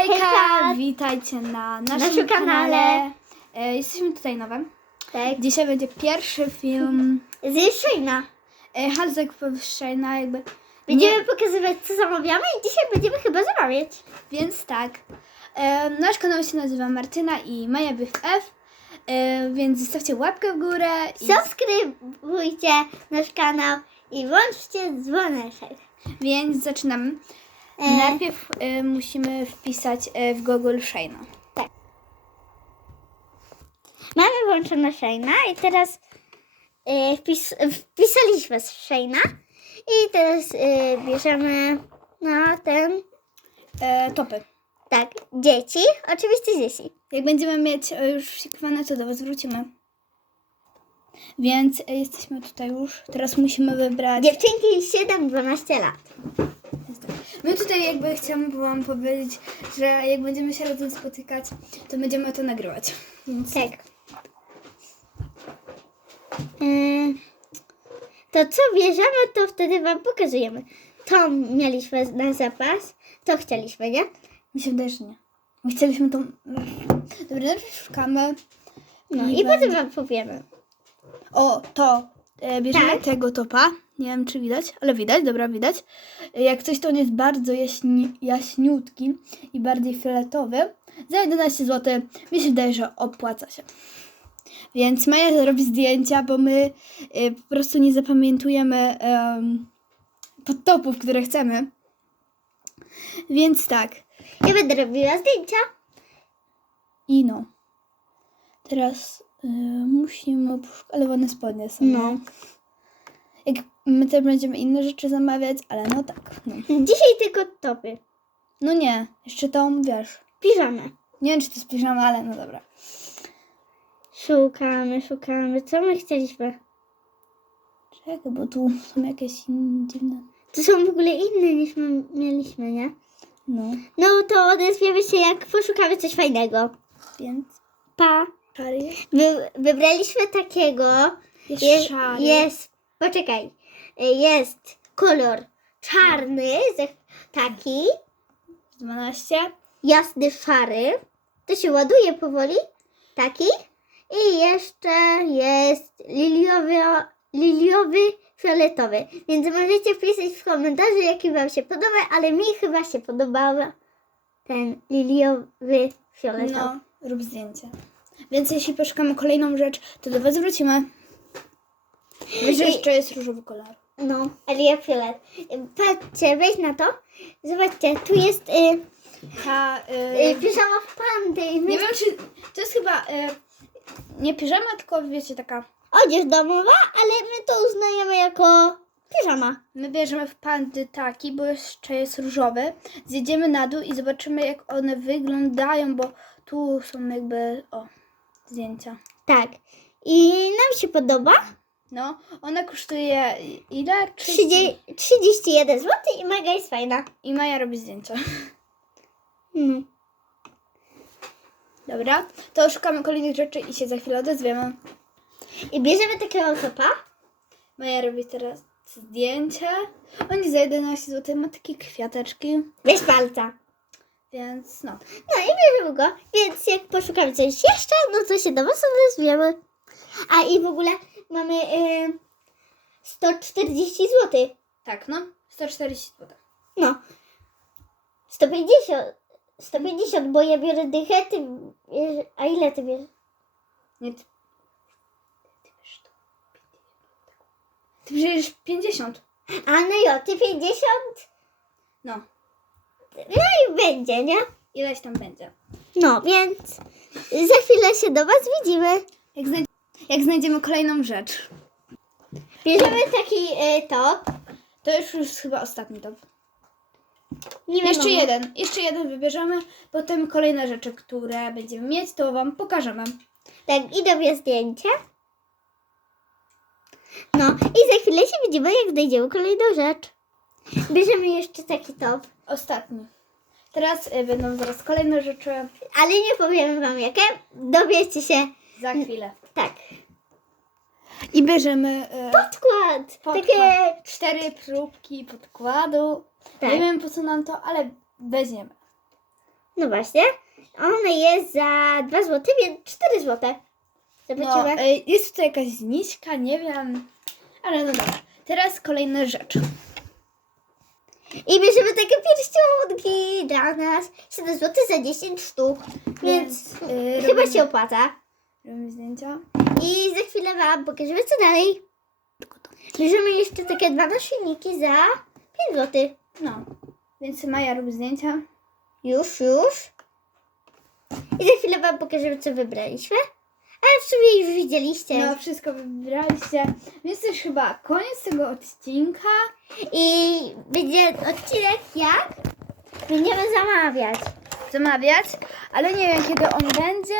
Hejka, witajcie na naszym, Naszym kanale. kanale. E, jesteśmy tutaj nowym. Tak. Dzisiaj będzie pierwszy film Z Szyjna. e, Halzek Powszechna jakby. Będziemy pokazywać, co zamawiamy i dzisiaj będziemy chyba zamawiać. Więc tak. E, nasz kanał się nazywa Martyna i Maja BFF. E, więc zostawcie łapkę w górę. I, Subskrybujcie nasz kanał i włączcie dzwoneczek. więc zaczynamy. E, Najpierw e, musimy wpisać e, w Google Shayna. Mamy włączone Szyjna i teraz e, wpis, wpisaliśmy z Szyjna i teraz e, bierzemy na ten, E, topy. tak, dzieci, oczywiście dzieci. Jak będziemy mieć e, już szykowane, to do Was wrócimy. Więc e, jesteśmy tutaj już. Teraz musimy wybrać. Dziewczynki 7-12 lat. My tutaj jakby chciałam Wam powiedzieć, że jak będziemy się razem spotykać, to będziemy to nagrywać. Więc Tak. Ym, To co bierzemy, to wtedy Wam pokazujemy. To mieliśmy na zapas, to chcieliśmy, nie? mi się wydaje, że nie. My chcieliśmy tą... Dobra, najpierw szukamy. No I i potem Wam powiemy. O, to. E, bierzemy Tak. tego topa. Nie wiem, czy widać, ale widać, dobra, widać. E, Jak coś, to on jest bardzo jaśni, jaśniutki i bardziej fioletowy. Za 11 zł mi się wydaje, że opłaca się. Więc Maja robi zdjęcia, bo my e, po prostu nie zapamiętujemy em, podtopów, które chcemy. Więc tak. Ja będę robiła zdjęcia. I no. Teraz y, musimy ale ładne spodnie są. No. Jak my też będziemy inne rzeczy zamawiać, ale no tak. No, Dzisiaj tylko topy. no nie, jeszcze tą, wiesz. Piżamy. Nie wiem, czy to spiszemy, ale no dobra. Szukamy, szukamy. Co my chcieliśmy? Czekaj, bo tu są jakieś inne, dziwne. To są w ogóle inne niż my mieliśmy, nie? No, No to odezwiemy się, jak poszukamy coś fajnego. więc Pa. Wy, wybraliśmy takiego. Jest Je, szary. jest, poczekaj, jest kolor czarny, taki, 12. jasny, szary. To się ładuje powoli, taki. I jeszcze jest liliowy, liliowy, fioletowy. Więc możecie wpisać w komentarzu, jaki Wam się podoba, ale mi chyba się podobał ten liliowy, fioletowy. No, rób zdjęcie. Więc jeśli poszukamy kolejną rzecz, to do Was wrócimy. Wiesz, że jeszcze jest różowy kolor. No, ale ja fiolet. Patrzcie, wejdź na to. Zobaczcie, tu jest y, Ta, y, piżama w pandy. Nie My, wiem, czy to jest chyba e, nie piżama, tylko wiecie, taka. odzież domowa, ale my to uznajemy jako piżama. My bierzemy w pandy taki, bo jeszcze jest różowy. Zjedziemy na dół i zobaczymy, jak one wyglądają, bo tu są jakby. O, zdjęcia. Tak. I nam się podoba. No, ona kosztuje ile? 30, 31 zł i mega jest fajna. I Maja robi zdjęcia. No. Dobra, to szukamy kolejnych rzeczy i się za chwilę odezwiemy. I bierzemy takiego topa. Maja robi teraz zdjęcie. Oni za 11 zł ma takie kwiateczki, Bez palca. Więc no. No i bierzemy go. Więc jak poszukamy coś jeszcze, no to się do Was odezwiemy. A i w ogóle mamy y, 140 zł. Tak, no. 140 zł. No. 150. 150, bo ja biorę dychę, ty bierze, A ile ty bierzesz? Nie, ty, ty wiesz to. Ty bierzesz 50. A no jo, ty 50? No, No i będzie, nie? ileś tam będzie. No, więc za chwilę się do Was widzimy. Jak, jak znajdziemy kolejną rzecz, Bierzemy taki y, top. to już już chyba ostatni top. Nie Jeszcze wiadomo. jeden, jeszcze jeden wybierzemy, potem kolejne rzeczy, które będziemy mieć, to Wam pokażemy. Tak, i robię zdjęcie. No, i za chwilę się widzimy, jak znajdziemy kolejną rzecz. Bierzemy jeszcze taki top. Ostatni. Teraz y, będą zaraz kolejne rzeczy Ale nie powiemy Wam jakie. Dowiecie się. za chwilę. Tak. I bierzemy y, Podkład. Podkład. Takie cztery próbki podkładu. Tak. Nie wiem po co nam to, ale weźmiemy. No właśnie. Ona jest za 2 zł, więc 4 zł. No, Zobaczymy. e, jest tutaj jakaś zniżka, nie wiem. Ale no dobra. Teraz kolejna rzecz. I bierzemy takie pierścionki dla nas. 7 zł za 10 sztuk. Więc e, chyba robimy- się opłaca. Robimy zdjęcia. I za chwilę Wam pokażemy co dalej. Bierzemy jeszcze takie dwa naszyjniki za 5 zł. No. Więc Maja robi zdjęcia. Już, już. I za chwilę Wam pokażemy co wybraliśmy. Ale w sumie już widzieliście. No, wszystko wybraliście. Więc to już chyba koniec tego odcinka. I będzie odcinek jak będziemy zamawiać. Zamawiać, ale nie wiem kiedy on będzie.